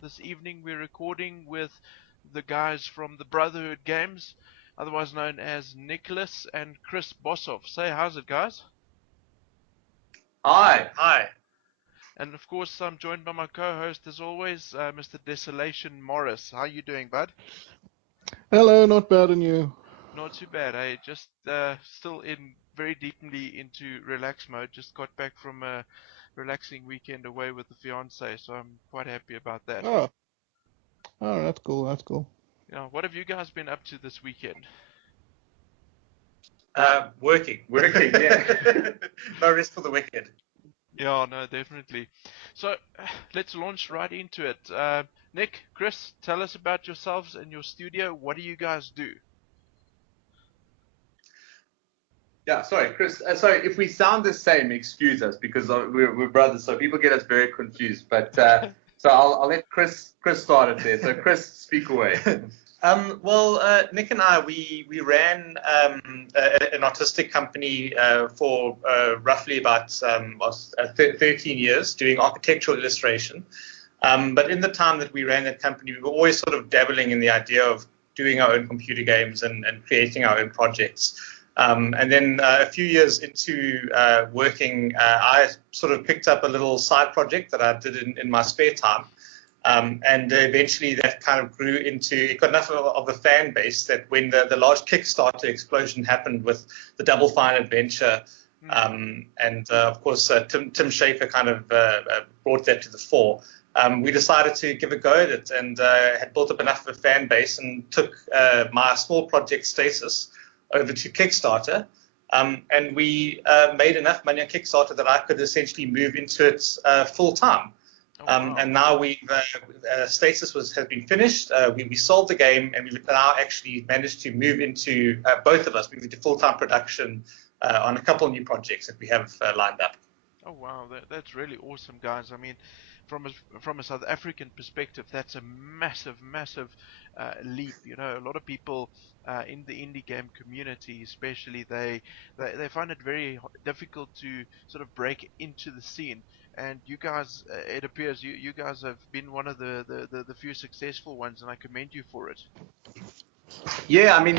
This evening we're recording with the guys from the Brotherhood games, otherwise known as Nicholas and Chris Bossoff. Say, how's it, guys? Hi. Hi. And of course, I'm joined by my co-host, as always, Mr. Desolation Morris. How you doing, bud? Hello, not bad, and you? Not too bad. I just still in very deeply into relax mode. Just got back from a relaxing weekend away with the fiance, so I'm quite happy about that. Oh, that's cool. That's cool. Yeah, what have you guys been up to this weekend? Working, yeah. No rest for the wicked. Yeah, no, definitely. So let's launch right into it. Nick, Chris, tell us about yourselves and your studio. What do you guys do? Yeah, sorry, Chris. Sorry, if we sound the same, excuse us because we're brothers, so people get us very confused. But so I'll let Chris start it there. So Chris, speak away. Nick and I, we ran an artistic company for roughly about 13 years doing architectural illustration. But in the time that we ran that company, we were always sort of dabbling in the idea of doing our own computer games and creating our own projects. And then a few years into working, I sort of picked up a little side project that I did in my spare time. And eventually that kind of grew into, it got enough of a fan base that when the large Kickstarter explosion happened with the Double Fine adventure, and of course Tim Schafer kind of brought that to the fore, we decided to give a go at it and had built up enough of a fan base and took my small project Stasis over to Kickstarter. And we made enough money on Kickstarter that I could essentially move into it full time. Wow. And now Stasis has been finished. We sold the game, and we've now actually managed to move into, both of us, move into full-time production on a couple of new projects that we have lined up. Oh wow, that's really awesome, guys. I mean, from a South African perspective, that's a massive leap. You know, a lot of people in the indie game community, especially, they find it very difficult to sort of break into the scene. And you guys, it appears you guys have been one of the few successful ones, and I commend you for it. Yeah, I mean,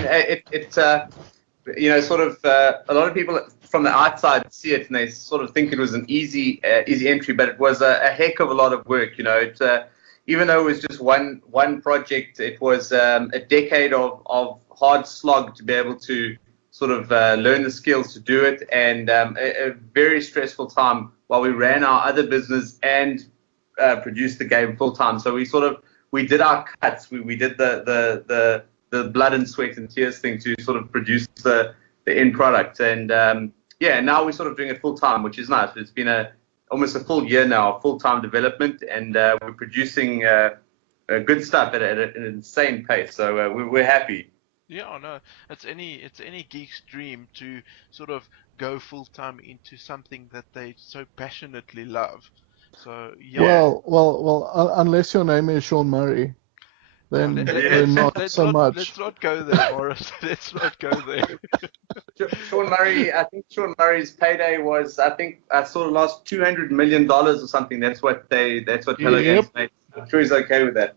it's sort of a lot of people from the outside see it and they sort of think it was an easy entry, but it was a heck of a lot of work. You know, even though it was just one project, it was a decade of hard slog to be able to sort of learn the skills to do it, and a very stressful time while we ran our other business and produced the game full time. So we did our cuts. We did the blood and sweat and tears thing to sort of produce the end product. And now we're sort of doing it full time, which is nice. It's been almost a full year now of full time development, and we're producing good stuff at an insane pace. So we're happy. Yeah, no, it's any geek's dream to sort of go full time into something that they so passionately love. So yeah. Well, unless your name is Sean Murray, then let's much. not go there, Morris. Let's not go there. Sean Murray, I think Sean Murray's payday was, I think I saw lost $200 million or something. That's what Hello Games made. I'm sure he's okay with that.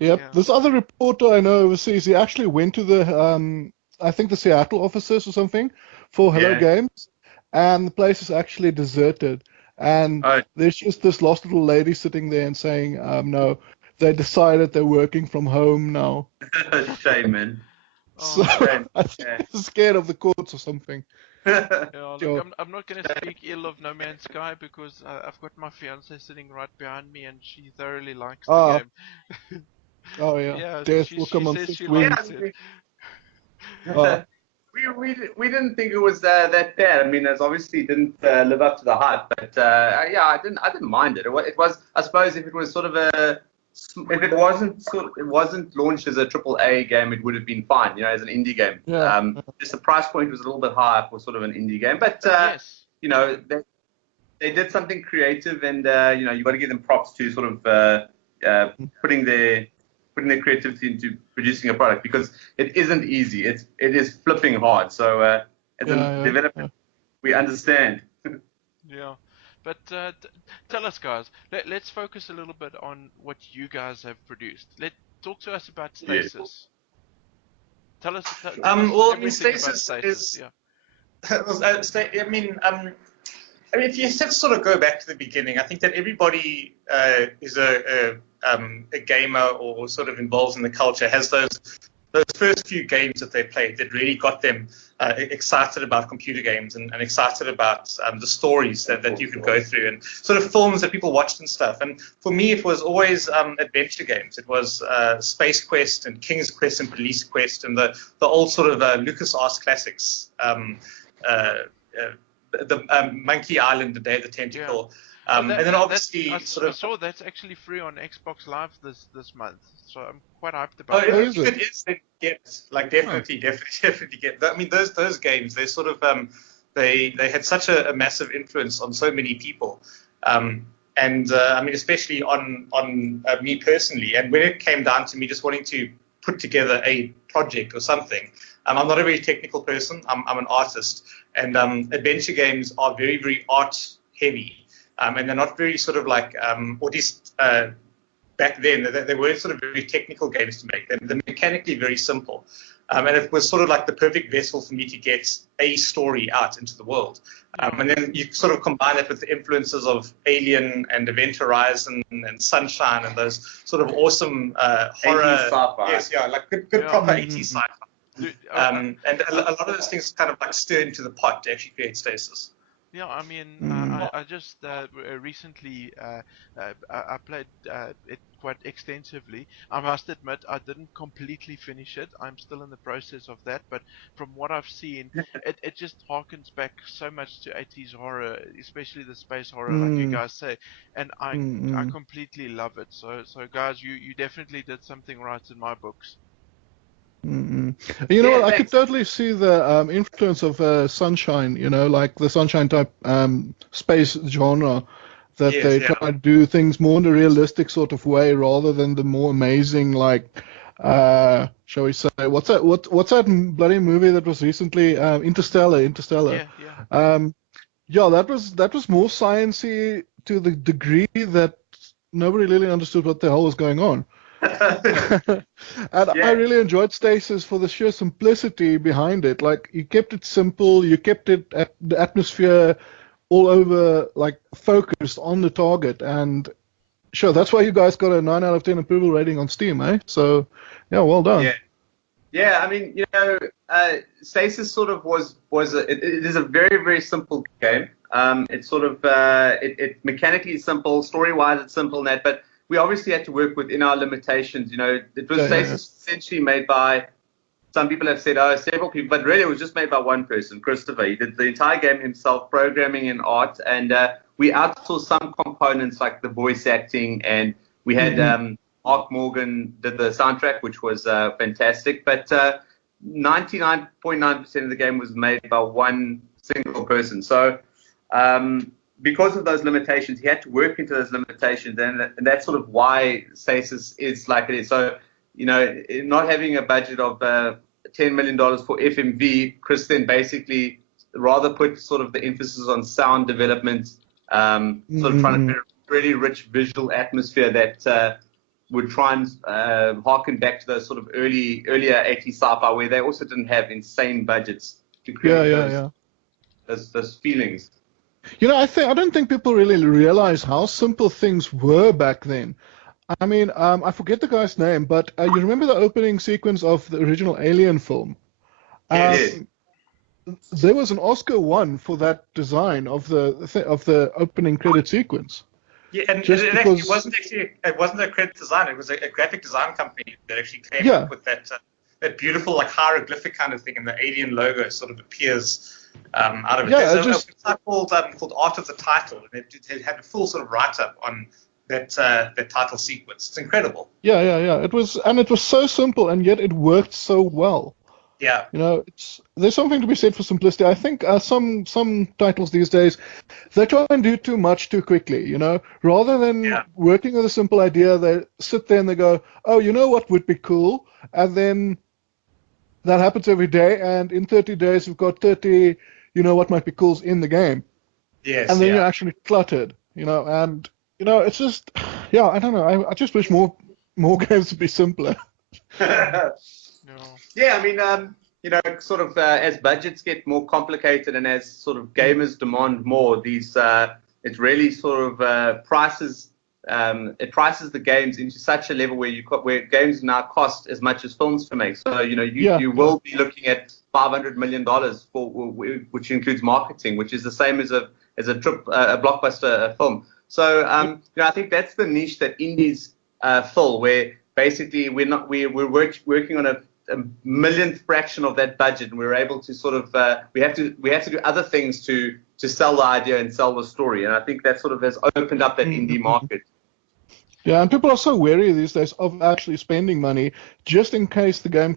Yep. Yeah. This other reporter I know overseas, he actually went to the I think the Seattle offices or something for Hello Games, and the place is actually deserted. And there's just this lost little lady sitting there and saying, no, they decided they're working from home now. Shame, man. So I think they're scared of the courts or something. Look, I'm not going to speak ill of No Man's Sky because I've got my fiance sitting right behind me and she thoroughly likes the game. Oh yeah, Death will come on 6 weeks. We didn't think it was that bad. I mean, it obviously didn't live up to the hype, but I didn't mind it. It was, I suppose, if it was sort of if it wasn't launched as a AAA game, it would have been fine, you know, as an indie game. Yeah. Just the price point was a little bit higher for sort of an indie game, but Yes. you know, they did something creative, and you know, you got to give them props to sort of putting their creativity into producing a product, because it isn't easy. It is flipping hard. So as a developer, we understand. Yeah. But tell us, guys. Let's focus a little bit on what you guys have produced. Talk to us about Stasis. Yes. Tell us well, everything Stasis about Stasis. is. Yeah. I mean, if you just sort of go back to the beginning, I think that everybody is a gamer or sort of involved in the culture, has those first few games that they played that really got them excited about computer games and excited about the stories that you could go through, and sort of films that people watched and stuff. And for me, it was always adventure games. It was Space Quest and King's Quest and Police Quest and the old sort of LucasArts classics. The Monkey Island, the Day of the Tentacle, and then obviously I saw that's actually free on Xbox Live this month, so I'm quite hyped about it. If it is, then get it. Like definitely get it. I mean, those games, they sort of they had such a massive influence on so many people, and I mean, especially on me personally. And when it came down to me just wanting to put together a project or something, I'm not a very technical person. I'm an artist, and adventure games are very, very art heavy, and they're not very sort of like, or at least back then, they weren't sort of very technical games to make. They're mechanically very simple, and it was sort of like the perfect vessel for me to get a story out into the world. And then you sort of combine it with the influences of Alien and Event Horizon and Sunshine and those sort of awesome horror. 80s sci-fi. Yes, yeah, like good proper 80s sci-fi. And a lot of those things kind of like stir into the pot to actually create Stasis. Yeah, I mean, I just recently I played it quite extensively. I must admit, I didn't completely finish it. I'm still in the process of that. But from what I've seen, it just harkens back so much to 80s horror, especially the space horror, like you guys say. And I completely love it. So guys, you definitely did something right in my books. You know what? I could totally see the influence of Sunshine. You know, like the Sunshine type space genre, that they try to do things more in a realistic sort of way rather than the more amazing, like, shall we say, what's that bloody movie that was recently Interstellar? Yeah, that was more sciencey to the degree that nobody really understood what the hell was going on. And I really enjoyed Stasis for the sheer simplicity behind it. Like, you kept it simple, you kept it at the atmosphere all over, like, focused on the target, and sure, that's why you guys got a 9 out of 10 approval rating on Steam, eh? So yeah, well done. Yeah, I mean, you know, Stasis sort of it is a very, very simple game. It's sort of it mechanically simple, story wise it's simple in that, but we obviously had to work within our limitations. You know, it was Stasis essentially made by, some people have said, several people, but really it was just made by one person, Christopher. He did the entire game himself, programming and art, and we outsourced some components like the voice acting, and we had Mark Morgan did the soundtrack, which was fantastic, but 99.9% of the game was made by one single person. So because of those limitations, he had to work into those limitations, and that's sort of why Stasis is like it is. So, you know, not having a budget of $10 million for FMV, Chris then basically rather put sort of the emphasis on sound development, sort of trying to create a really rich visual atmosphere that would try and harken back to those sort of earlier 80s sci-fi, where they also didn't have insane budgets to create those feelings. You know, I don't think people really realize how simple things were back then. I mean, I forget the guy's name, but you remember the opening sequence of the original Alien film? Yes. There was an Oscar won for that design of the opening credit sequence. Yeah, and it wasn't a credit design. It was a graphic design company that actually came up with that beautiful, like, hieroglyphic kind of thing, and the alien logo sort of appears out of it. There's a website called Art of the Title, and it had a full sort of write-up on that title sequence. It's incredible. Yeah. It was so simple, and yet it worked so well. Yeah. There's something to be said for simplicity. I think some titles these days, they try and do too much too quickly. Rather than working with a simple idea, they sit there and they go, oh, you know what would be cool, and then that happens every day, and in 30 days we've got 30, what might be cools in the game. Yes. And then you're actually cluttered, and it's just, yeah, I don't know. I just wish more games would be simpler. No. Yeah, I mean, sort of as budgets get more complicated and as sort of gamers demand more, it really sort of prices the games into such a level where games now cost as much as films to make. So you will be looking at $500 million which includes marketing, which is the same as a blockbuster film. So I think that's the niche that indies fill, where basically we're working on a millionth fraction of that budget, and we're able to sort of we have to do other things to sell the idea and sell the story, and I think that sort of has opened up that indie market. Yeah, and people are so wary these days of actually spending money just in case the game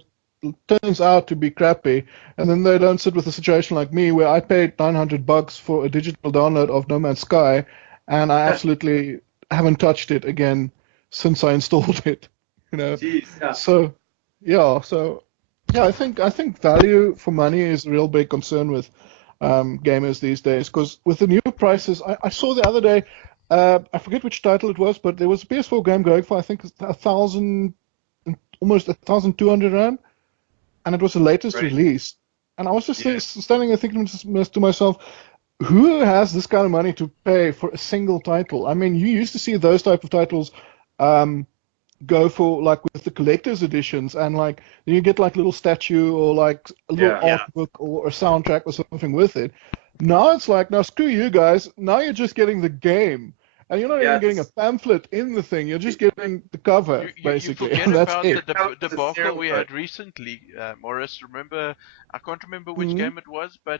turns out to be crappy, and then they don't sit with a situation like me where I paid $900 for a digital download of No Man's Sky, and I absolutely haven't touched it again since I installed it. Jeez, yeah. So I think value for money is a real big concern with gamers these days, because with the new prices, I saw the other day, I forget which title it was, but there was a PS4 game going for I think almost 1,200 rand, and it was the latest release. And I was just standing there thinking to myself, who has this kind of money to pay for a single title? I mean, you used to see those type of titles go for like with the collector's editions, and like you get like little statue or like a little artbook or a soundtrack or something with it. Now it's like, now screw you guys. Now you're just getting the game, and you're not even getting a pamphlet in the thing. You're just getting the cover, basically. You forget and that's about it. the debacle we had recently, Morris. Remember, I can't remember which game it was, but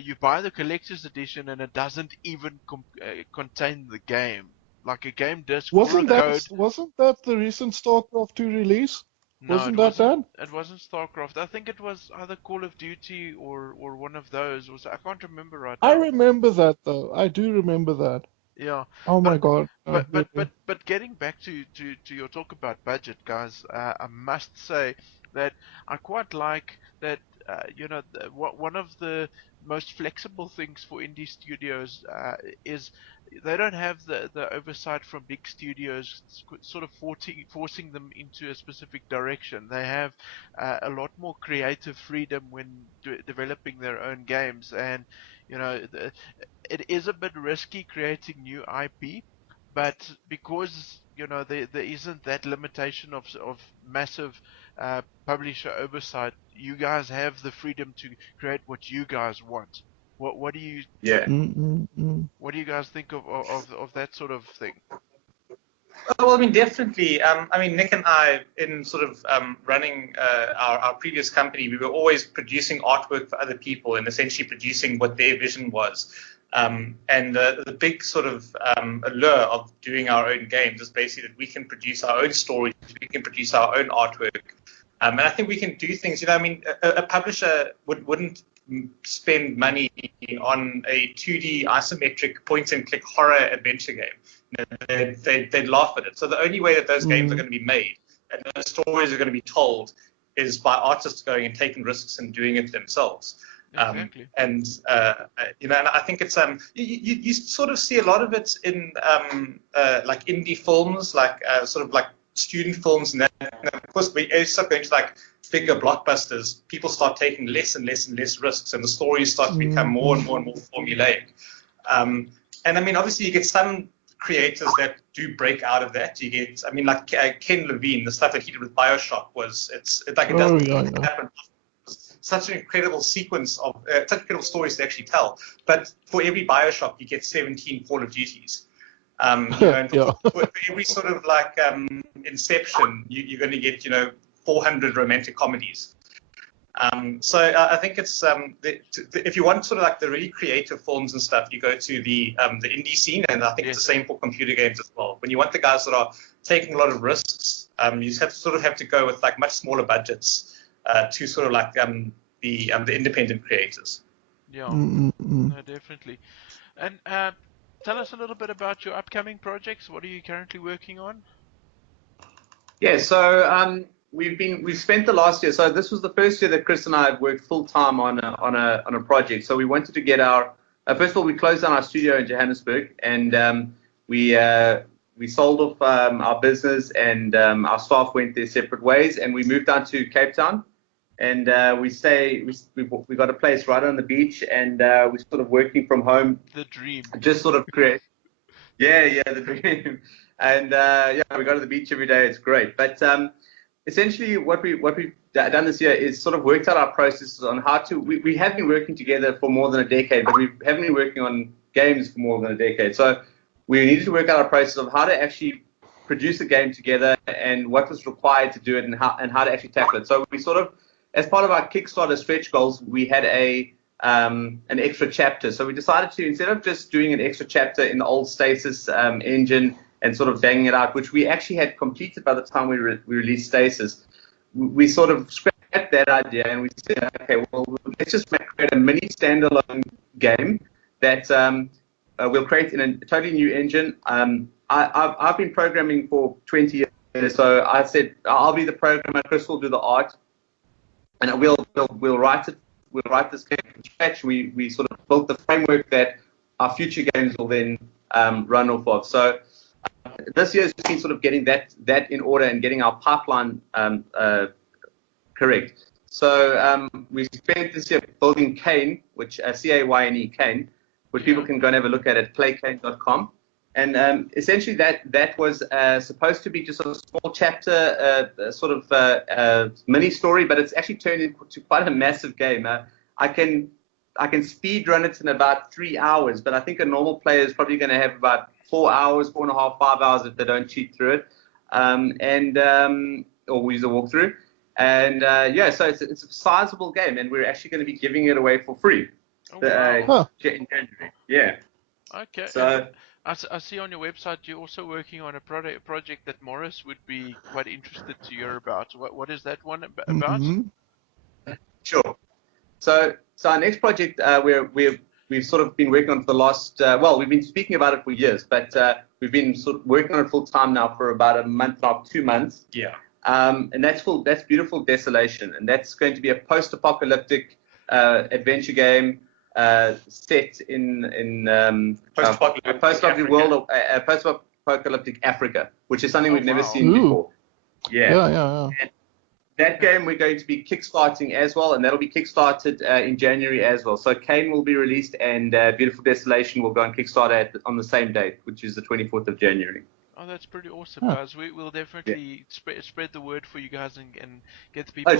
you buy the collector's edition and it doesn't even contain the game. Like a game disc or a code. Wasn't that the recent StarCraft 2 release? No, Wasn't that? It wasn't StarCraft. I think it was either Call of Duty or one of those. I can't remember right now. I remember that though. I do remember that. Yeah. Oh my god. But getting back to your talk about budget, guys, I must say that I quite like that. One of the most flexible things for indie studios is they don't have the oversight from big studios sort of forcing them into a specific direction. They have a lot more creative freedom when developing their own games, and it is a bit risky creating new IP, but because there isn't that limitation of massive publisher oversight, you guys have the freedom to create what you guys want. What do you what do you guys think of that sort of thing? Well, I mean, definitely. I mean, Nick and I, in sort of running our previous company, we were always producing artwork for other people and essentially producing what their vision was. And the big sort of allure of doing our own games is basically that we can produce our own stories, we can produce our own artwork. And I think we can do things, I mean, a publisher wouldn't spend money on a 2D isometric point-and-click horror adventure game. They'd laugh at it. So the only way that those games are going to be made and those stories are going to be told is by artists going and taking risks and doing it themselves. Exactly. And I think it's you sort of see a lot of it in like indie films, like sort of like student films, and of course we start going to like bigger blockbusters. People start taking less and less and less risks, and the stories start to become more and more and more formulaic. And I mean, obviously, you get some creators that do break out of that. You get, I mean, like Ken Levine, the stuff that he did with BioShock it doesn't happen. Such an incredible sequence of such incredible stories to actually tell. But for every BioShock, you get 17 Call of Duties. And for every sort of like Inception, you're going to get 400 romantic comedies. I think it's if you want sort of like the really creative films and stuff, you go to the indie scene, and I think it's the same for computer games as well. When you want the guys that are taking a lot of risks, you just have to go with like much smaller budgets to sort of like the independent creators. Yeah, no, definitely. And tell us a little bit about your upcoming projects. What are you currently working on? Yeah, so we've spent the last year. So this was the first year that Chris and I have worked full time on a project. So we wanted to get our first of all, we closed down our studio in Johannesburg, and we sold off our business, and our staff went their separate ways, and we moved down to Cape Town, and we got a place right on the beach, and we're sort of working from home. The dream. Just sort of create. Yeah, the dream. And we go to the beach every day. It's great. But essentially, what we've done this year is sort of worked out our processes on how to. We have been working together for more than a decade, but we haven't been working on games for more than a decade. So we needed to work out our process of how to actually produce a game together, and what was required to do it, and how to actually tackle it. So we sort of, as part of our Kickstarter stretch goals, we had an extra chapter. So we decided to, instead of just doing an extra chapter in the old Stasis engine and sort of banging it out, which we actually had completed by the time we released Stasis, we sort of scrapped that idea, and we said, okay, well, let's just create a mini standalone game that we'll create in a totally new engine. I've been programming for 20 years, so I said I'll be the programmer, Chris will do the art, and we'll write it. We'll write this game from scratch. We sort of built the framework that our future games will then run off of. So this year has been sort of getting that in order and getting our pipeline correct. So we spent this year building Kane, which C-A-Y-N-E, Kane, which people can go and have a look at playkane.com. And essentially that was supposed to be just a small chapter, sort of mini story, but it's actually turned into quite a massive game. I can speed run it in about 3 hours, but I think a normal player is probably going to have about 4 hours, 4.5, 5 hours if they don't cheat through it, or we use a walkthrough. And so it's a sizable game, and we're actually going to be giving it away for free in January. Yeah. Okay. So I see on your website you're also working on a project that Morris would be quite interested to hear about. What is that one about? Mm-hmm. Sure. So our next project we've sort of been working on for the last we've been speaking about it for years, but we've been sort of working on it full time now for about a month and a half, 2 months. Yeah. And that's Beautiful Desolation, and that's going to be a post-apocalyptic adventure game set in post-apocalyptic world, post-apocalyptic Africa, which is something we've never seen before. Yeah. And that game we're going to be kickstarting as well, and that'll be kickstarted in January as well. So Kane will be released, and Beautiful Desolation will go on Kickstarter on the same date, which is the 24th of January. Oh, that's pretty awesome, guys. We will definitely spread the word for you guys and get the people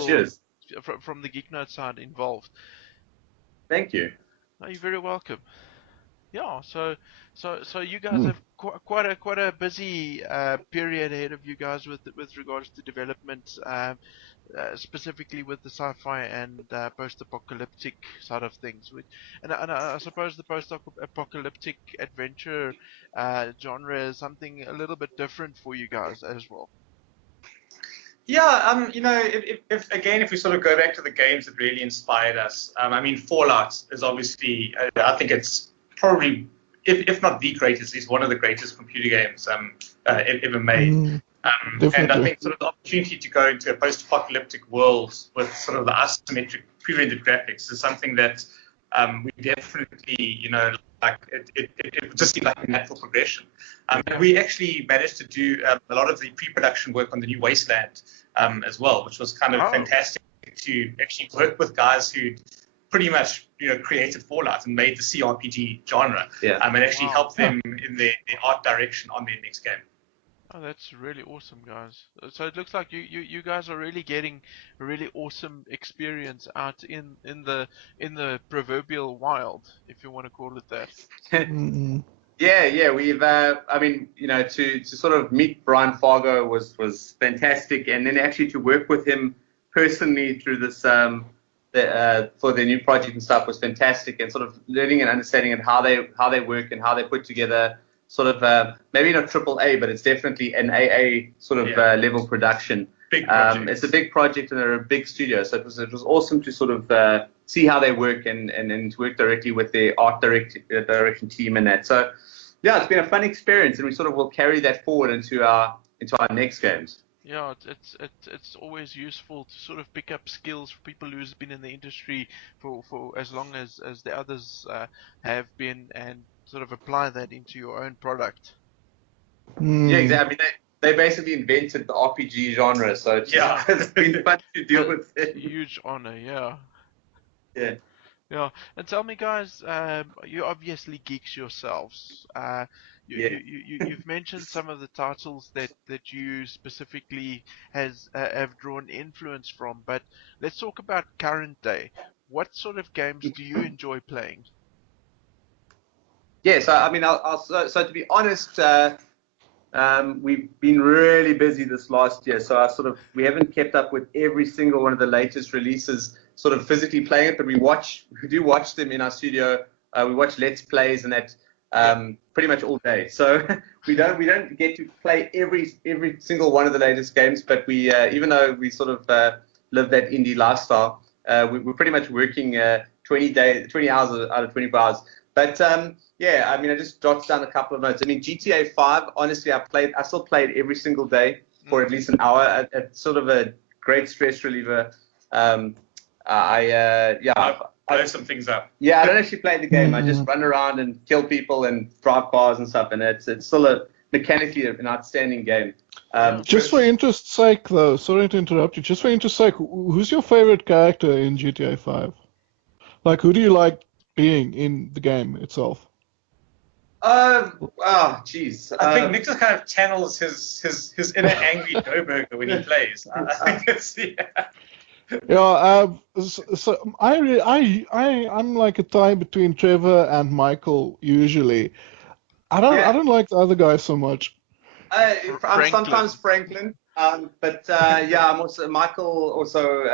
from the Geek Note side involved. Thank you. Oh, you're very welcome. Yeah, so you guys have quite a busy period ahead of you guys with regards to development, specifically with the sci-fi and post-apocalyptic side of things. And I suppose the post-apocalyptic adventure genre is something a little bit different for you guys as well. Yeah, if we sort of go back to the games that really inspired us, Fallout is obviously, I think it's probably, if not the greatest, is one of the greatest computer games ever made. And I think sort of the opportunity to go into a post-apocalyptic world with sort of the isometric pre-rendered graphics is something that we definitely, it just seemed like a natural progression. And we actually managed to do a lot of the pre-production work on the new Wasteland as well, which was kind of fantastic to actually work with guys who pretty much created Fallout and made the CRPG genre, and actually help them in their art direction on their next game. Oh, that's really awesome, guys. So it looks like you guys are really getting a really awesome experience out in the proverbial wild, if you want to call it that. Yeah, we've to sort of meet Brian Fargo was fantastic, and then actually to work with him personally through this for their new project and stuff was fantastic, and sort of learning and understanding and how they work and how they put together sort of maybe not AAA, but it's definitely an AA sort of level production. Big project. It's a big project and they're a big studio, so it was awesome to sort of see how they work and to work directly with their art direction team and that. So yeah, it's been a fun experience, and we sort of will carry that forward into our next games. Yeah, it's always useful to sort of pick up skills for people who's been in the industry for as long as the others have been, and sort of apply that into your own product. Yeah, exactly. I mean, they basically invented the RPG genre, so it's been fun to deal with it. Huge honor, yeah. Yeah. Yeah, and tell me, guys, you're obviously geeks yourselves. You've mentioned some of the titles that you specifically have drawn influence from, but let's talk about current day. What sort of games do you enjoy playing? Yeah, so I mean, so to be honest, we've been really busy this last year, so we haven't kept up with every single one of the latest releases, sort of physically playing it, but we do watch them in our studio. We watch Let's Plays and that pretty much all day. So we don't get to play every single one of the latest games, but we even though we sort of live that indie lifestyle, we're pretty much working 20 hours out of 24 hours. But yeah, I mean, I just jotted down a couple of notes. I mean, GTA 5, honestly, I still play it every single day for at least an hour. It's sort of a great stress reliever. Blow some things up. Yeah, I don't actually play the game. I just run around and kill people and drive cars and stuff, and it's still mechanically an outstanding game. Just for interest's sake, though, sorry to interrupt you. Just for interest's sake, who's your favorite character in GTA 5? Like, who do you like being in the game itself? Jeez. I think Nick just kind of channels his inner angry Joburger when he plays. I think it's, so I'm like a tie between Trevor and Michael usually. I don't like the other guy so much. I'm sometimes Franklin, but I'm also Michael. Also,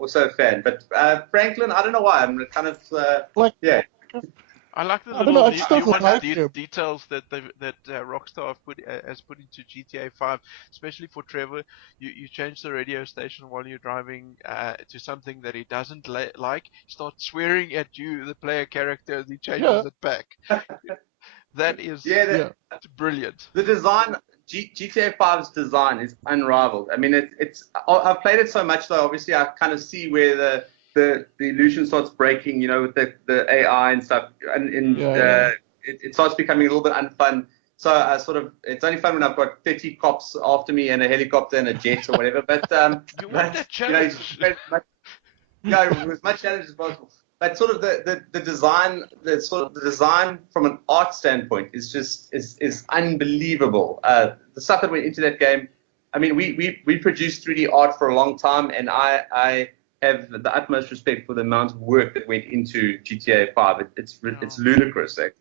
also a fan. But Franklin, I don't know why. I'm kind of I like the I don't know, I little just don't like him. details that Rockstar has put into GTA 5, especially for Trevor. You change the radio station while you're driving to something that he doesn't like. He starts swearing at you, the player character, and he changes it back. That is brilliant. The design, GTA 5's design is unrivaled. I mean, I've played it so much, though. Obviously, I kind of see where the illusion starts breaking, you know, with the AI and stuff, and it starts becoming a little bit unfun. So it's only fun when I've got 30 cops after me and a helicopter and a jet or whatever. But you want that challenge? As much challenge as possible. But sort of the design, the design from an art standpoint is just is unbelievable. The stuff that went into that game. I mean, we produced 3D art for a long time, and I have the utmost respect for the amount of work that went into GTA 5. It's ludicrous, actually.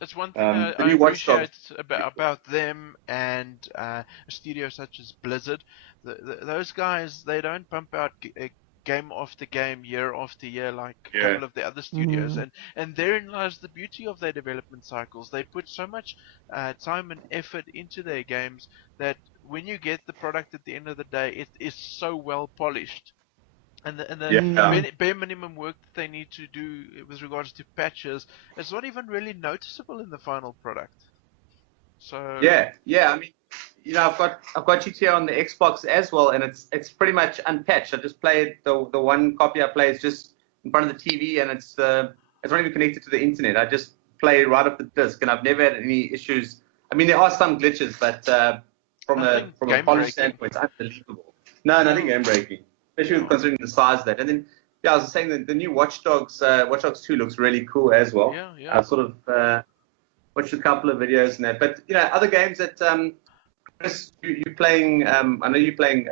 It's one thing I appreciate about them and a studio such as Blizzard. Those guys, they don't pump out game after game, year after year, like a couple of the other studios. And therein lies the beauty of their development cycles. They put so much time and effort into their games that when you get the product at the end of the day, it is so well polished. And the bare minimum work that they need to do with regards to patches, it's not even really noticeable in the final product. So yeah. I mean, you know, I've got GTA on the Xbox as well, and it's pretty much unpatched. I just played the one copy I play is just in front of the TV, and it's not even connected to the internet. I just play right off the disc, and I've never had any issues. I mean, there are some glitches, but from a polish standpoint, it's unbelievable. No, nothing game breaking. Especially considering the size of that. And then, I was saying that the new Watch Dogs 2 looks really cool as well. Yeah. I've sort of watched a couple of videos and that. But, you know, other games that Chris, you're playing, I know you're playing,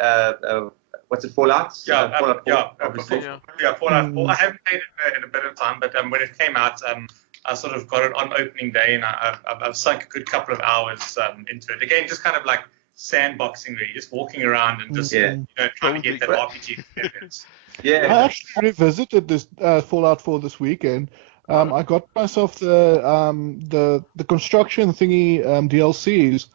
what's it, Fallout? Fallout 4. Obviously. Fallout 4. I haven't played it in a bit of time, but when it came out, I sort of got it on opening day, and I've sunk a good couple of hours into it. Again, just kind of like sandboxing, really, just walking around and just trying to get that RPG experience. Yeah. I actually revisited this Fallout 4 this weekend. I got myself the construction thingy DLCs.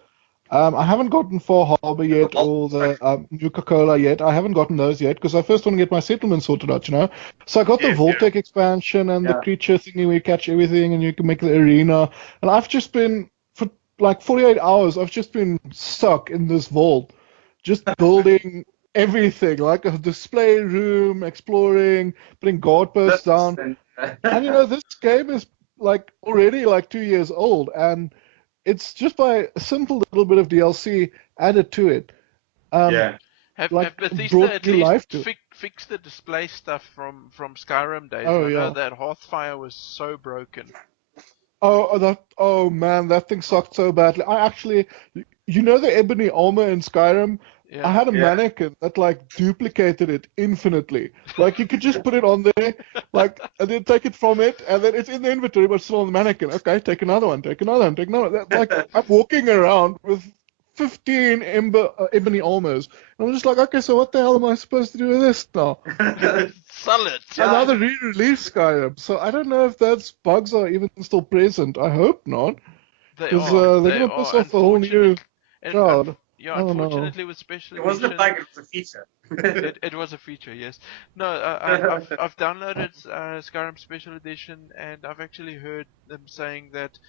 I haven't gotten Far Harbor yet or the New Coca-Cola yet. I haven't gotten those yet because I first want to get my settlement sorted out, you know. So I got the Voltec expansion and the creature thingy where you catch everything and you can make the arena. And I've just been, for like 48 hours, I've just been stuck in this vault, just building everything, like a display room, exploring, putting guard posts down. And you know, this game is like already like 2 years old, and it's just by a simple little bit of DLC added to it. Have like Bethesda brought at new least life to it. fixed the display stuff from Skyrim days? Oh, I know yeah. that Hearthfire was so broken. Oh man, that thing sucked so badly. I actually, you know, the ebony armor in Skyrim. Yeah. I had a mannequin that like duplicated it infinitely. Like you could just put it on there, like, and then take it from it, and then it's in the inventory, but still on the mannequin. Okay, take another one, take another one, take another one. Like I'm walking around with 15 ebony armors, and I'm just like, okay, so what the hell am I supposed to do with this now? Sell it. Another re-release Skyrim. So I don't know if those bugs are even still present. I hope not. Because they're going to piss off a whole new crowd. Yeah, I don't know. unfortunately with special It wasn't a edition, bug, it was a feature. it was a feature, yes. No, I've downloaded Skyrim Special Edition, and I've actually heard them saying that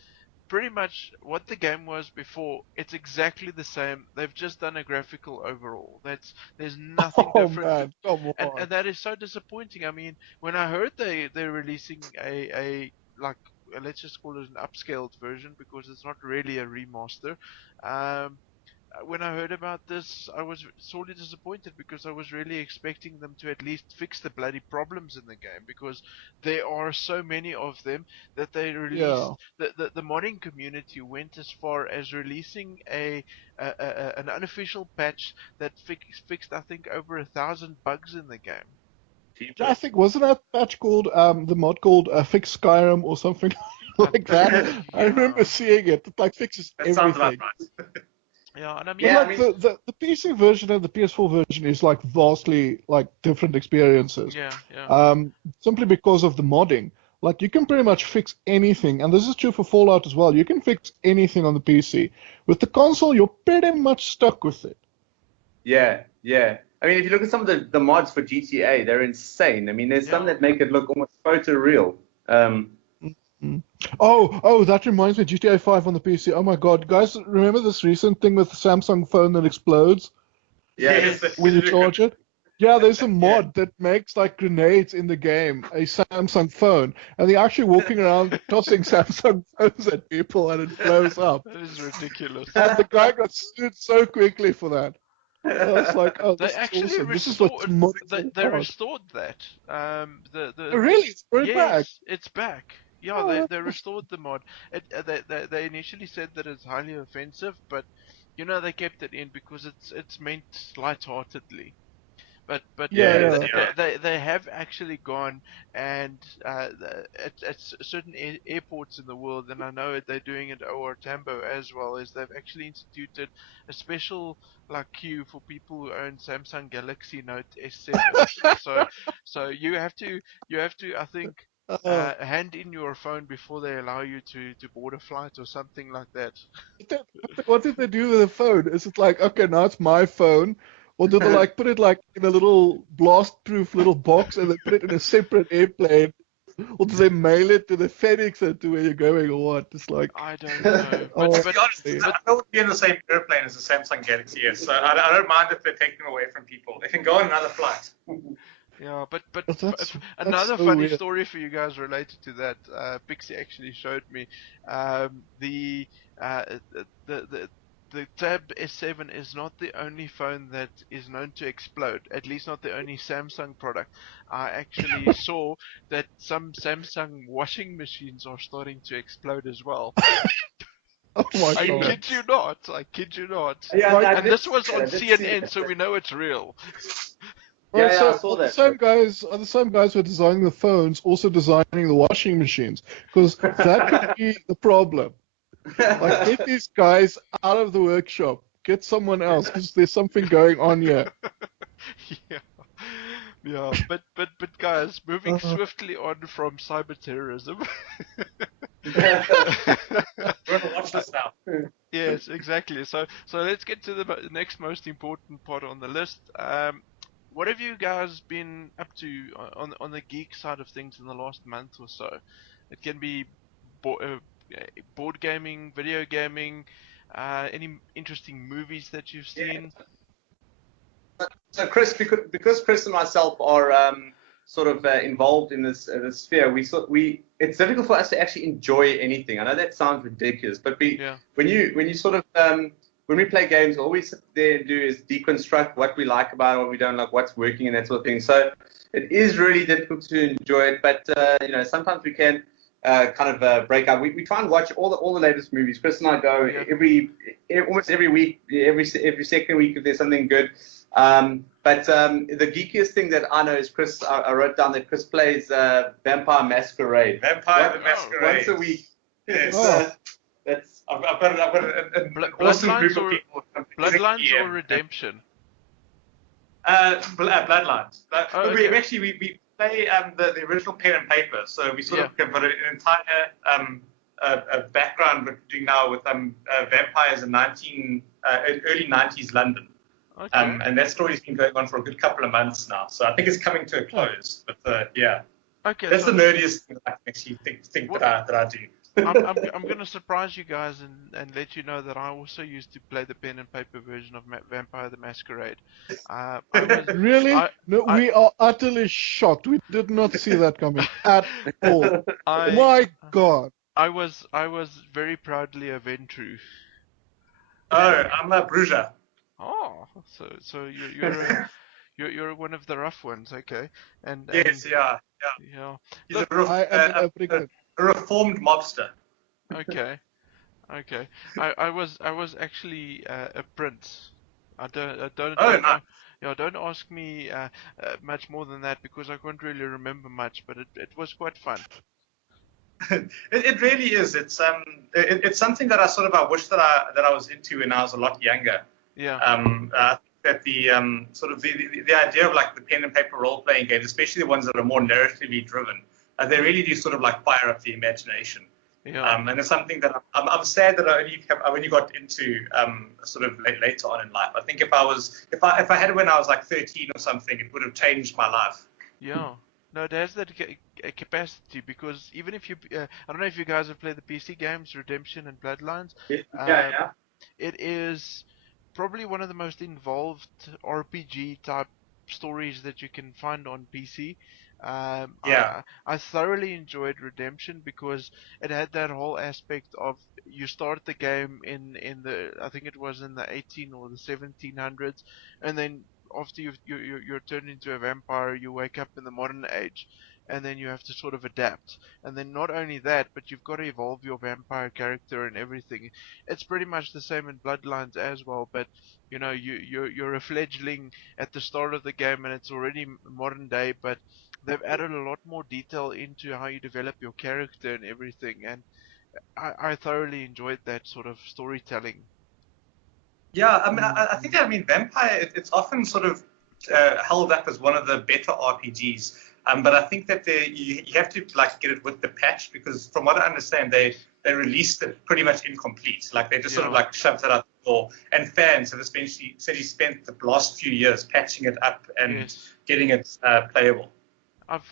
pretty much what the game was before, it's exactly the same. They've just done a graphical overhaul. There's nothing different. Man, come on. And that is so disappointing. I mean, when I heard they're releasing a like, let's just call it an upscaled version because it's not really a remaster. When I heard about this, I was sorely disappointed because I was really expecting them to at least fix the bloody problems in the game, because there are so many of them that they released. The modding community went as far as releasing an unofficial patch that fixed I think over 1,000 bugs in the game. Yeah, I think, wasn't that patch called, the mod called Fix Skyrim or something like that? I remember seeing it. It like fixes everything. Sounds about right. Yeah, and I mean, the PC version and the PS4 version is like vastly like different experiences. Yeah. Simply because of the modding. Like you can pretty much fix anything, and this is true for Fallout as well. You can fix anything on the PC. With the console, you're pretty much stuck with it. Yeah. I mean, if you look at some of the mods for GTA, they're insane. I mean, there's some that make it look almost photoreal. Oh, that reminds me, GTA 5 on the PC. Oh my god, guys, remember this recent thing with the Samsung phone that explodes? Yes. When you charge it? Yeah, there's a mod that makes like grenades in the game, a Samsung phone, and they're actually walking around tossing Samsung phones at people and it blows up. That is ridiculous. And the guy got sued so quickly for that. I was like, oh, They this actually is awesome. they restored that. Really? It's brought back? Yes, it's back. Yeah, they restored the mod. They initially said that it's highly offensive, but you know they kept it in because it's meant lightheartedly. But they have actually gone and at certain airports in the world, and I know they're doing it at Tambo as well, is they've actually instituted a special like queue for people who own Samsung Galaxy Note S7. so you have to I think hand in your phone before they allow you to board a flight or something like that. What did they do with the phone? Is it like, okay, now it's my phone? Or do they like put it like in a little blast-proof little box and then put it in a separate airplane? Or do they mail it to the FedEx or to where you're going or what? It's like, I don't know. But to be honest, I don't be in the same airplane as the Samsung Galaxy S, so I don't mind if they take them away from people. They can go on another flight. Yeah, but that's another so funny weird. story for you guys related to that. Pixie actually showed me the Tab S7 is not the only phone that is known to explode. At least not the only Samsung product. I actually saw that some Samsung washing machines are starting to explode as well. Oh my I god. kid you not. Yeah, And this was on CNN, so we know it's real. Right, Yeah, so I saw are the that. same guys who are designing the phones also designing the washing machines? Because that could be the problem. Like, get these guys out of the workshop get someone else because there's something going on here. Yeah. Yeah, but guys, moving Uh, swiftly on from cyber terrorism. We're gonna watch this now. Yes, exactly. So let's get to the next most important part on the list. What have you guys been up to on the geek side of things in the last month or so? It can be bo board gaming, video gaming, any interesting movies that you've Yeah. seen. So Chris, because Chris and myself are sort of involved in this sphere, it's difficult for us to actually enjoy anything. I know that sounds ridiculous, but Yeah. when you sort of when we play games, all we sit there and do is deconstruct what we like about it, what we don't like, what's working, and that sort of thing. So it is really difficult to enjoy it, but sometimes we can kind of break out. We try and watch all the latest movies. Chris and I go almost every week, every second week if there's something good. But the geekiest thing that I know is Chris. I wrote down that Chris plays Vampire Masquerade. Vampire the Masquerade. Once a week. Yes. That's I've got an awesome group of people. Bloodlines or Redemption? Bloodlines. Oh, okay. We play the original pen and paper, so we sort of have got an entire background we're doing now with vampires in early 90s London. Okay. And that story's been going on for a good couple of months now, so I think it's coming to a close. But yeah, Okay. that's So the nerdiest thing I can actually think that I do. I'm going to surprise you guys and let you know that I also used to play the pen and paper version of Vampire the Masquerade. I was Really? No, I- we are utterly shocked. We did not see that coming at all. I My God. I was very proudly a Ventru. Oh, I'm a Bruja. Oh, so you're one of the rough ones, okay? And Yes, yeah. yeah. He's Look, I am an African. a reformed mobster. okay. Okay. I was actually a prince. Oh, nice. Don't ask me much more than that because I can't really remember much, but it was quite fun. It really is. It's something that I wish that I was into when I was a lot younger. Yeah. I think that the sort of the idea of like the pen and paper role playing games, especially the ones that are more narratively driven, they really do sort of like fire up the imagination. Yeah. And it's something that I'm sad that I only got into sort of later on in life. I think if I had it when I was like 13 or something, it would have changed my life. Yeah. No, it has that capacity because even if you, I don't know if you guys have played the PC games, Redemption and Bloodlines. yeah. It is probably one of the most involved RPG type stories that you can find on PC. Yeah. I thoroughly enjoyed Redemption because it had that whole aspect of you start the game in the I think it was in the 18 or the 1700s, and then after you're turned into a vampire, you wake up in the modern age, and then you have to sort of adapt. And then not only that, but you've got to evolve your vampire character and everything. It's pretty much the same in Bloodlines as well, but you know you're a fledgling at the start of the game and it's already modern day, but they've added a lot more detail into how you develop your character and everything, and I thoroughly enjoyed that sort of storytelling. Yeah, I mean, I think Vampire. It's often sort of held up as one of the better RPGs. But I think that you have to like get it with the patch because, from what I understand, they released it pretty much incomplete. Like they just sort of like shoved it out the door. And fans have essentially spent the last few years patching it up and getting it playable.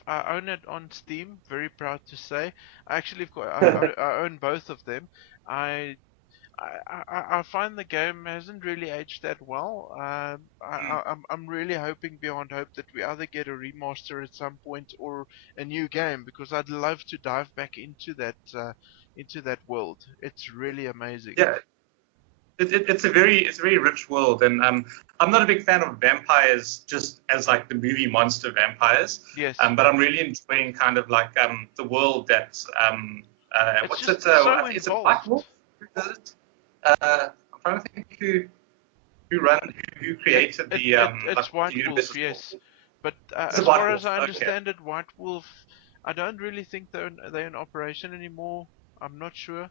I own it on Steam. Very proud to say. I actually I own both of them. I find the game hasn't really aged that well. I'm really hoping beyond hope that we either get a remaster at some point or a new game because I'd love to dive back into that world. It's really amazing. Yeah, it's a very rich world, and I'm not a big fan of vampires just as like the movie monster vampires. Yes. But I'm really enjoying kind of like the world that's It's what's just it? so Is it involved. White Wolf? Is it? I'm trying to think who created the It's like, White the Wolf, universe. yes. But It's as a White far Wolf. as I Okay. understand it, White Wolf, I don't really think they're in operation anymore. I'm not sure.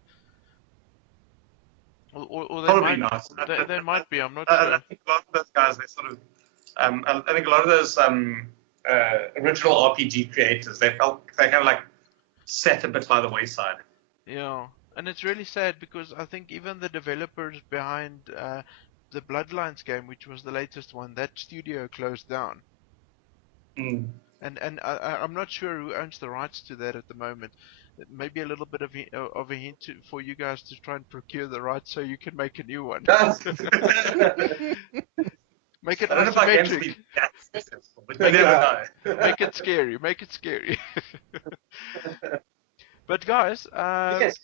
Or they Probably might, not. they might be. I'm not I sure. think a lot of those guys, they sort of, I think a lot of those original RPG creators, they kind of like set a bit by the wayside. Yeah, and it's really sad because I think even the developers behind the Bloodlines game, which was the latest one, that studio closed down. Mm. And I'm not sure who owns the rights to that at the moment. Maybe a little bit of a hint for you guys to try and procure the rights so you can make a new one. Make it I don't know if our games will be isometric. that successful, but you never know. Make it scary. Make it scary. But guys, Yes.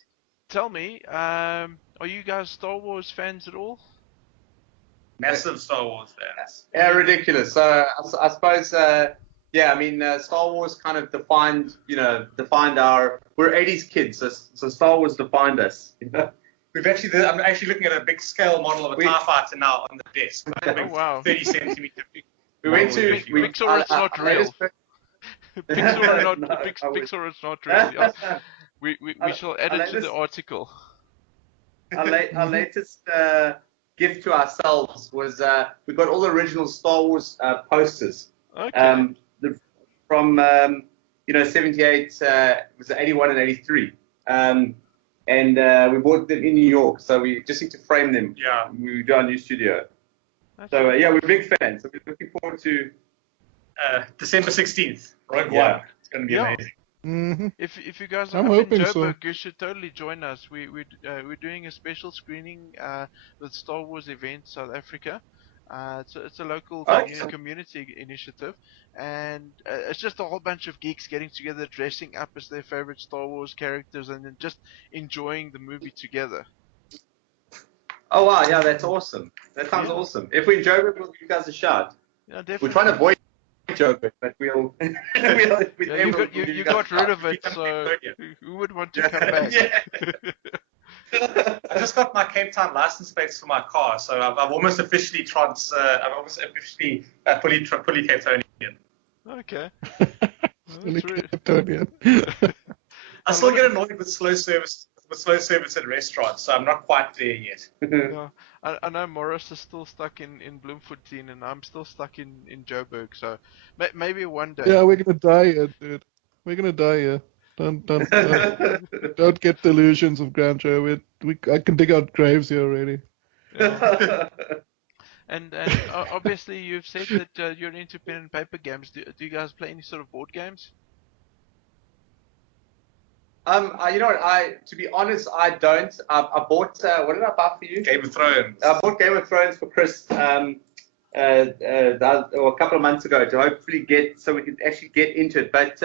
tell me, are you guys Star Wars fans at all? Massive Star Wars fans. Yeah, ridiculous. So I suppose, yeah, I mean, Star Wars kind of defined our. We're '80s kids, so Star Wars defined us. I'm actually looking at a big scale model of a TIE fighter now on the desk. Oh wow! 30 centimeter. We went to Pixar is not real. Pixar not No, Pixar is not real. Yes. We shall add it to the article. Our latest gift to ourselves was we got all the original Star Wars posters. Okay. From 78, was it 81 and 83. And we bought them in New York, so we just need to frame them. Yeah. We do our new studio. That's So yeah, we're big fans. So we're looking forward to December 16th. Rogue Yeah. One. It's going to be Yeah. amazing. Hmm. If you guys are I'm up in hoping so. Joburg, you should totally join us. We're doing a special screening with Star Wars Event South Africa. It's a local Awesome. community initiative, and it's just a whole bunch of geeks getting together, dressing up as their favorite Star Wars characters, and then just enjoying the movie together. Oh wow, yeah, that's awesome. That sounds Yeah. awesome. If we enjoy it, we'll give you guys a shot. Yeah, definitely. We're trying to avoid Joburg, but we'll. Yeah, you got rid of it, so who would want to come back? I just got my Cape Town license plates for my car, so I've almost officially fully Cape Townian. Okay. Fully That's really- Capetonian. I still get annoyed with slow service at restaurants, so I'm not quite there yet. Yeah, I know Morris is still stuck in Bloemfontein, and I'm still stuck in Joburg. So maybe one day. Yeah, we're gonna die here, dude. We're gonna die here. Don't get delusions of grandeur. I can dig out graves here already. Yeah. And obviously you've said that you're into pen and paper games. Do you guys play any sort of board games? You know what? To be honest, I don't. I bought. What did I buy for you? Game of Thrones. I bought Game of Thrones for Chris. A couple of months ago to hopefully so we could actually get into it. But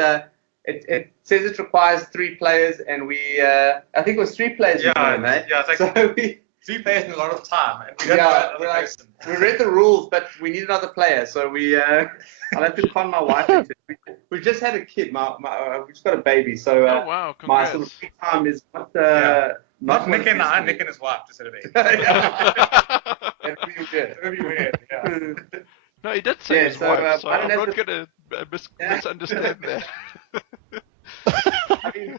it says it requires 3 players, and I think it was 3 players. Yeah, it's like so 3 players in a lot of time. And we don't know another person. we read the rules, but we need another player. So I'll have to con my wife into it. We've just had a kid. We've just got a baby. So Oh wow! my Congrats. sort of free time is not. Not Nick and I, Nick and his wife, just had a baby. That'd be weird. It would be weird, yeah. No, he did say Yeah, his so, wife, so I don't I'm have not to- gonna misunderstand that. I mean,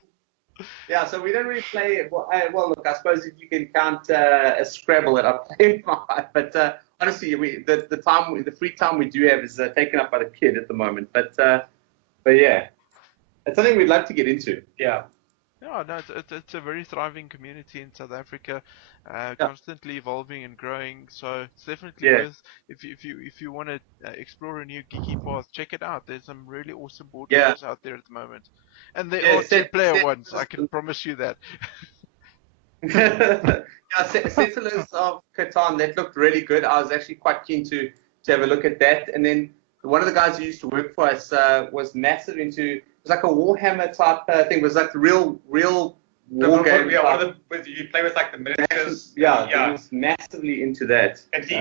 yeah, so we don't really play. Well, look, I suppose if you can count a Scrabble that I play with my wife, but honestly, the free time we do have is taken up by the kid at the moment. But yeah, it's something we'd like to get into. Yeah. Yeah, no, it's a very thriving community in South Africa, constantly evolving and growing. So it's definitely worth if you want to explore a new geeky path, check it out. There's some really awesome board games out there at the moment, and there are 2-player ones. I can promise you that. Settlers of Catan, that looked really good. I was actually quite keen to have a look at that. And then one of the guys who used to work for us was massive into. It was like a Warhammer type thing. It was like real war game. Yeah, you play with like the miniatures. Yeah, he was massively into that. And he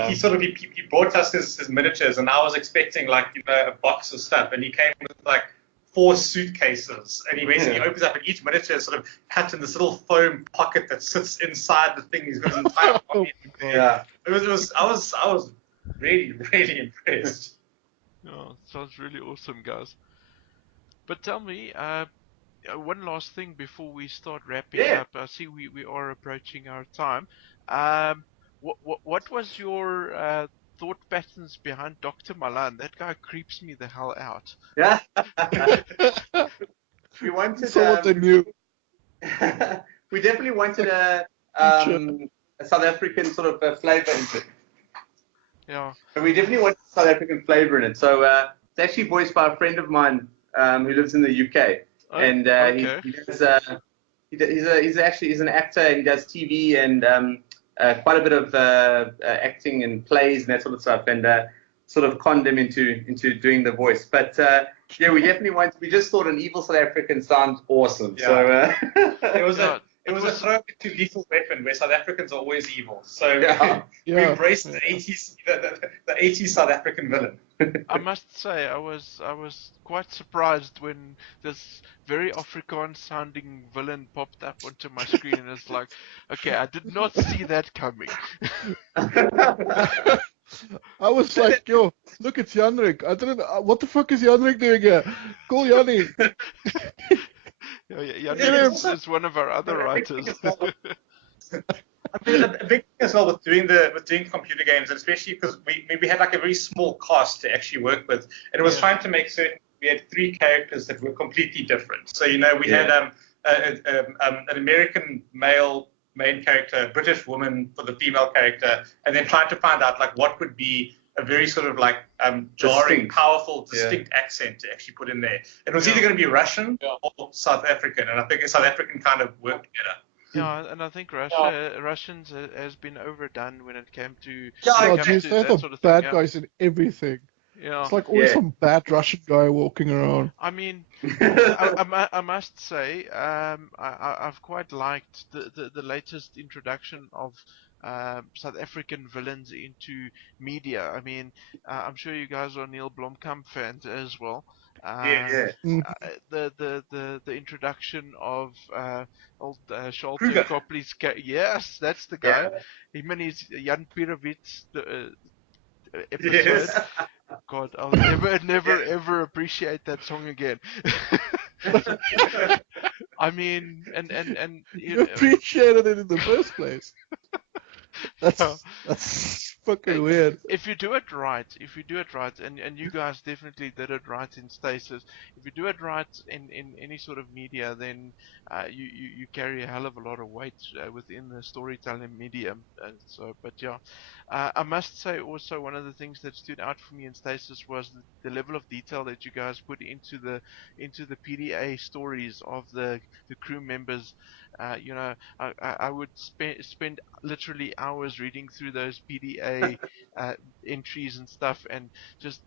brought us his miniatures, and I was expecting like a box of stuff, and he came with like 4 suitcases, and he basically opens up, and each miniature is sort of cut in this little foam pocket that sits inside the thing. He's got his entire copy. Yeah, I was really impressed. Oh, sounds really awesome, guys. But tell me, one last thing before we start wrapping Yeah. up. I see we are approaching our time. What was your thought patterns behind Dr. Malan? That guy creeps me the hell out. Yeah. We wanted Someone they knew. we definitely wanted Future. a South African sort of flavor into it. Yeah. And we definitely wanted South African flavor in it. So it's actually voiced by a friend of mine who lives in the UK, Oh, and okay. he does. He's an actor. He does TV and quite a bit of acting and plays and that sort of stuff, and sort of conned him into doing the voice. But yeah, we just thought an evil South African sounds awesome. Yeah. So It was a throwback to Lethal Weapon, where South Africans are always evil. So we Yeah. embraced the 80s, the 80s South African villain. I must say, I was quite surprised when this very Afrikaans-sounding villain popped up onto my screen, and it's like, okay, I did not see that coming. I was like, yo, look, it's Janrik. I didn't. What the fuck is Janrik doing here? Call Yanni. Yannick is one of our other writers. I mean, a big thing as well with doing computer games, and especially because we had like a very small cast to actually work with, and it was trying to make certain we had 3 characters that were completely different. So we had an American male main character, a British woman for the female character, and then trying to find out like what would be a very sort of like jarring, powerful, distinct accent to actually put in there. It was either going to be Russian or South African, and I think South African kind of worked better. Yeah, and I think Russians has been overdone when it came to Geez, they that have sort of bad thing. guys in everything. Yeah. It's like always some bad Russian guy walking around. I mean, I must say, I've quite liked the latest introduction of South African villains into media. I mean, I'm sure you guys are Neil Blomkamp fans as well. The introduction of old Shaltier Copley's yes, that's the guy. Him and his Jan Pirovitz episode. Yes. God, I'll never ever appreciate that song again. I mean, and you appreciated it in the first place. That's fucking weird. If you do it right, and you guys definitely did it right in Stasis, if you do it right in any sort of media, then you carry a hell of a lot of weight within the storytelling medium. But yeah, I must say also one of the things that stood out for me in Stasis was the level of detail that you guys put into the PDA stories of the crew members. I would spend literally hours reading through those PDA entries and stuff, and just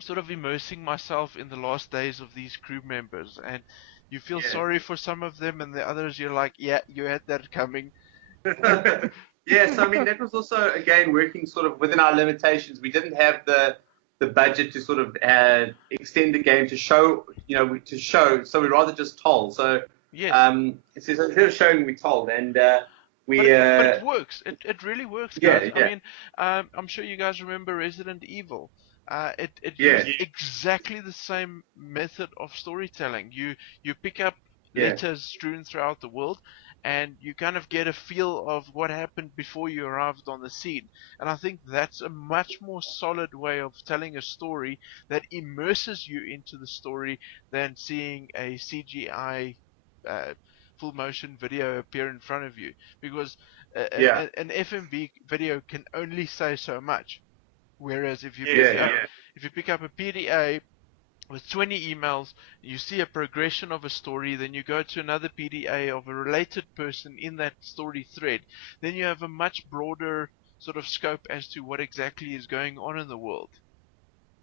sort of immersing myself in the last days of these crew members. And you feel sorry for some of them, and the others you're like, yeah, you had that coming. Yeah, so I mean that was also again working sort of within our limitations. We didn't have the budget to sort of extend the game to show, so we rather just told. So instead of showing, we told, and but it works. It really works, guys. Yeah. I mean, I'm sure you guys remember Resident Evil. It used exactly the same method of storytelling. You pick up letters strewn throughout the world, and you kind of get a feel of what happened before you arrived on the scene. And I think that's a much more solid way of telling a story that immerses you into the story than seeing a CGI full motion video appear in front of you, because an FMV video can only say so much. Whereas if you pick up a PDA with 20 emails, you see a progression of a story, then you go to another PDA of a related person in that story thread, then you have a much broader sort of scope as to what exactly is going on in the world.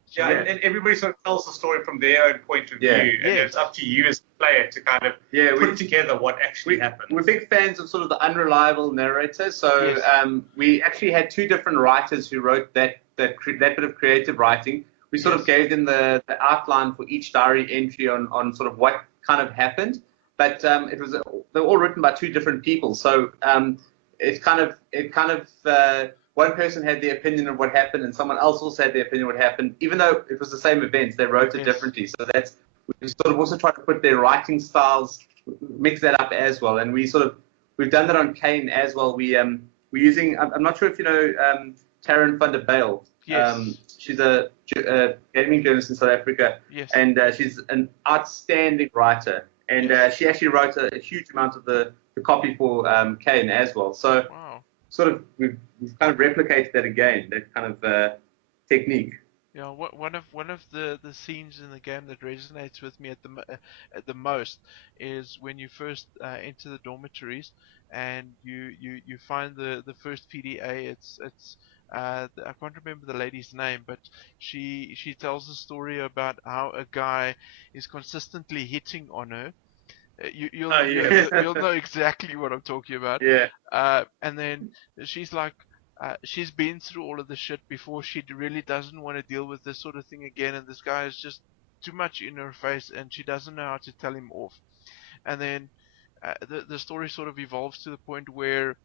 So, and everybody sort of tells the story from their own point of view, and it's up to you as a player to kind of put together what actually happened. We're big fans of sort of the unreliable narrator, so we actually had 2 different writers who wrote that bit of creative writing. We sort of gave them the outline for each diary entry on sort of what kind of happened, but they were all written by 2 different people, so it kind of one person had their opinion of what happened, and someone else also had their opinion of what happened. Even though it was the same events, they wrote it differently. So we sort of also try to put their writing styles, mix that up as well. And we've done that on Kane as well. We're using, I'm not sure if you know Taryn van der Bijl. Yes. She's a gaming journalist in South Africa, Yes. and she's an outstanding writer. And she actually wrote a huge amount of the copy for Kane as well. So Wow. sort of we've kind of replicated that again, that kind of technique. Yeah, one of the scenes in the game that resonates with me at the most is when you first enter the dormitories and you find the first PDA. It's I can't remember the lady's name, but she tells a story about how a guy is consistently hitting on her. You'll know exactly what I'm talking about. Yeah. And then she's like, she's been through all of the shit before. She really doesn't want to deal with this sort of thing again. And this guy is just too much in her face, and she doesn't know how to tell him off. And then the story sort of evolves to the point where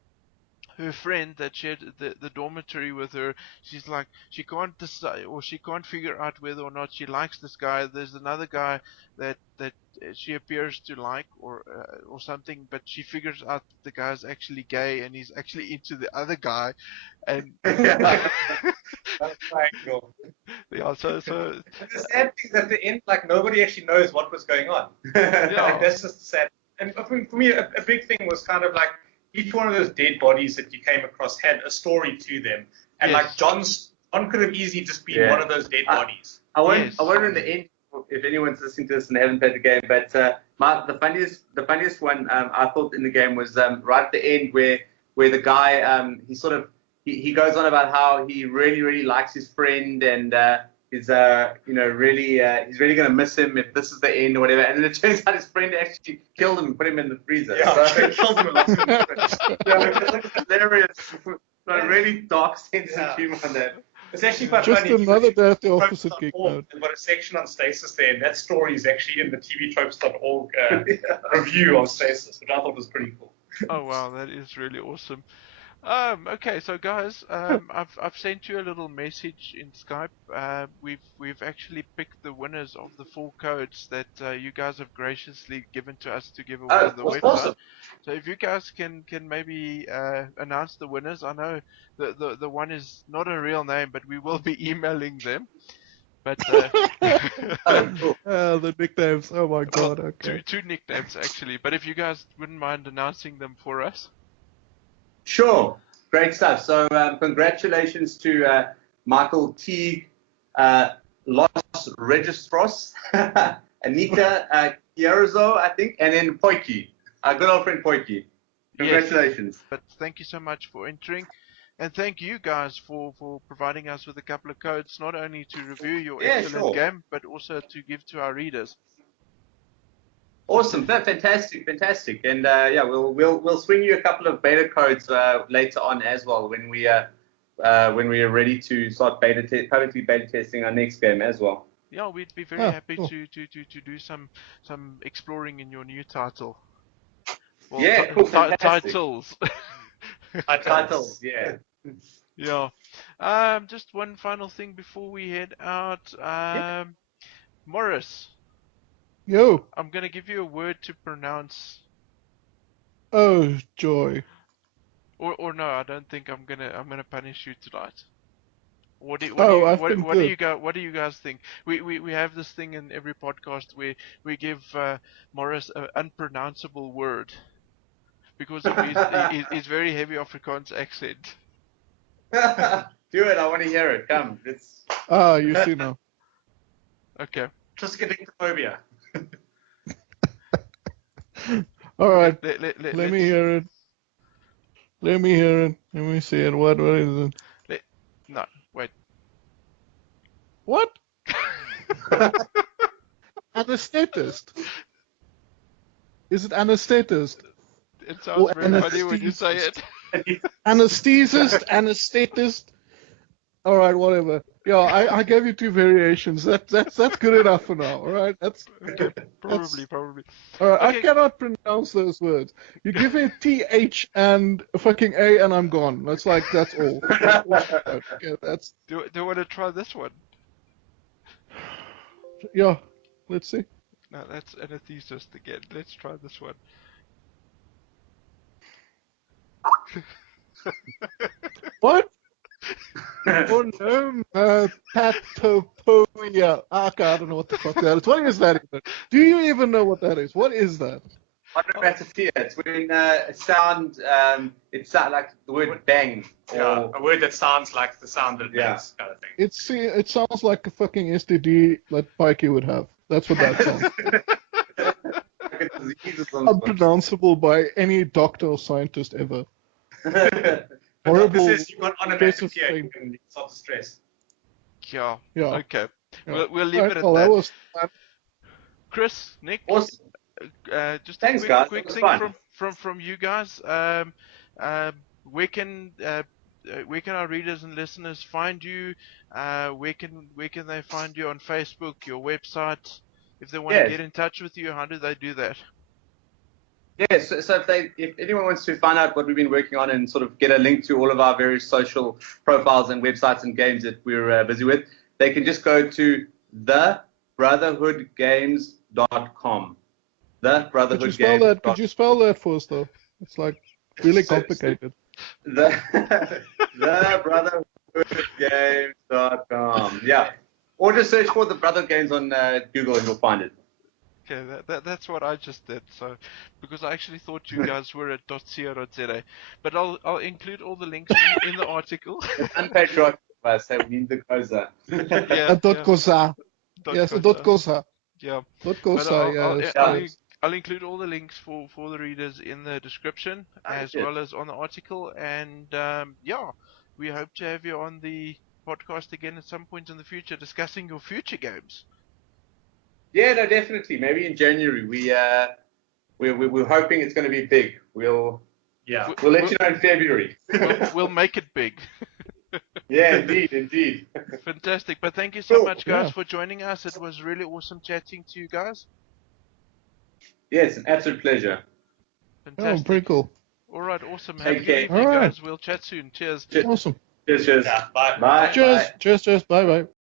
her friend that shared the dormitory with her, she's like, she can't decide, or she can't figure out whether or not she likes this guy. There's another guy that she appears to like, or something, but she figures out the guy's actually gay and he's actually into the other guy, and That's triangle. yeah, so And the sad thing is at the end, like nobody actually knows what was going on. Like, that's just sad. And for me, a big thing was kind of like each one of those dead bodies that you came across had a story to them, and Yes. like John could have easily just been one of those dead bodies. I won't Yes. in the end if anyone's listening to this and haven't played the game, but the funniest one I thought in the game was right at the end where the guy he goes on about how he really likes his friend and is he's really gonna miss him if this is the end or whatever, and then it turns out his friend actually killed him and put him in the freezer. Yeah, So, killed him a lot. it's hilarious. A really dark sense of humor on that. It's actually quite Just funny. another day at the Tropes office at Geek. They've got a section on Stasis there, and that story is actually in the tvtropes.org review on Stasis, which I thought was pretty cool. oh wow, that is really awesome. Okay, so guys, I've sent you a little message in Skype. We've actually picked the winners of the 4 codes that you guys have graciously given to us to give away on the website. Awesome. So if you guys can maybe announce the winners. I know the one is not a real name, but we will be emailing them. But The nicknames. Oh my god. Okay. two nicknames actually. But if you guys wouldn't mind announcing them for us. Sure, great stuff. So congratulations to Michael Teague, Los Registros, Anika Chiarzo, I think, and then Poiki, our good old friend Poiki. Congratulations. Yes, but thank you so much for entering. And thank you guys for providing us with a couple of codes, not only to review your excellent game, but also to give to our readers. Awesome, fantastic, and we'll swing you a couple of beta codes later on as well when we are ready to start publicly beta testing our next game as well. Yeah, we'd be very happy cool. to do some exploring in your new title. Well, Yeah, cool, fantastic. titles. Titles, yeah. Yeah. Just one final thing before we head out. Morris, Yo. I'm gonna give you a word to pronounce. Oh joy. Or no, I don't think I'm gonna punish you tonight. What do you guys think? We have this thing in every podcast where we give Morris an unpronounceable word because of his very heavy Afrikaans accent. Do it, I want to hear it. Come, it's. You see now. Okay. Just getting phobia. All right. Let me hear it. Let me hear it. Let me see it. What is it? No, wait. What? Anesthetist. Is it anesthetist? It sounds very funny when you say it. Anesthesist, anesthetist. All right, whatever. Yeah, I gave you 2 variations. That's good enough for now. All right, that's probably. All right, Okay. I cannot pronounce those words. You give me a TH and a fucking A, and I'm gone. That's all. Okay, that's. Do you want to try this one? Yeah, let's see. No, that's anesthesist again. Let's try this one. What? Oh no, Patopoia. Okay, I don't know what the fuck that is. What is that even? Do you even know what that is? What is that? Onomatopoeia. It's when a sound, it sounds like the word bang. Yeah, a word that sounds like the sound that it Yeah. makes, kind of thing. It sounds like a fucking STD that Pikey would have. That's what that sounds. Like a disease or something. Unpronounceable by any doctor or scientist ever. But Horrible. Doctor says you've got onomatopoeia, thing. you can start to stress. Yeah. Yeah. Okay. Yeah. We'll leave it at Well, that. that was. Chris, Nick, Awesome. just Thanks, a guys. quick That was thing fun. from you guys. Where can our readers and listeners find you? Where can they find you on Facebook, your website? If they want to Yes. get in touch with you, how do they do that? Yes, so if anyone wants to find out what we've been working on and sort of get a link to all of our various social profiles and websites and games that we're busy with, they can just go to thebrotherhoodgames.com. Could you spell that? Could you spell that for us, though? It's like really complicated. Thebrotherhoodgames.com. Yeah. Or just search for the Brotherhood Games on Google and you'll find it. Okay, that's what I just did. So, because I actually thought you guys were at .co.za, but I'll include all the links in the article. Unpatriotic of us, so we need the closer. Yeah, Dot cosa. Yes, cosa. dot cosa. Yeah. Dot But cosa. I'll include all the links for the readers in the description as well as on the article. And yeah, we hope to have you on the podcast again at some point in the future discussing your future games. Yeah, no, definitely. Maybe in January. We're hoping it's going to be big. We'll let you know in February. We'll make it big. Yeah, indeed. Fantastic. But thank you so much, guys, Yeah. for joining us. It was really awesome chatting to you guys. Yes, an absolute pleasure. Fantastic. Oh, pretty cool. All right, awesome. Have Take a good care. evening, All right. guys. We'll chat soon. Cheers. Awesome. Cheers. Yeah, bye. Bye. Cheers. Bye bye.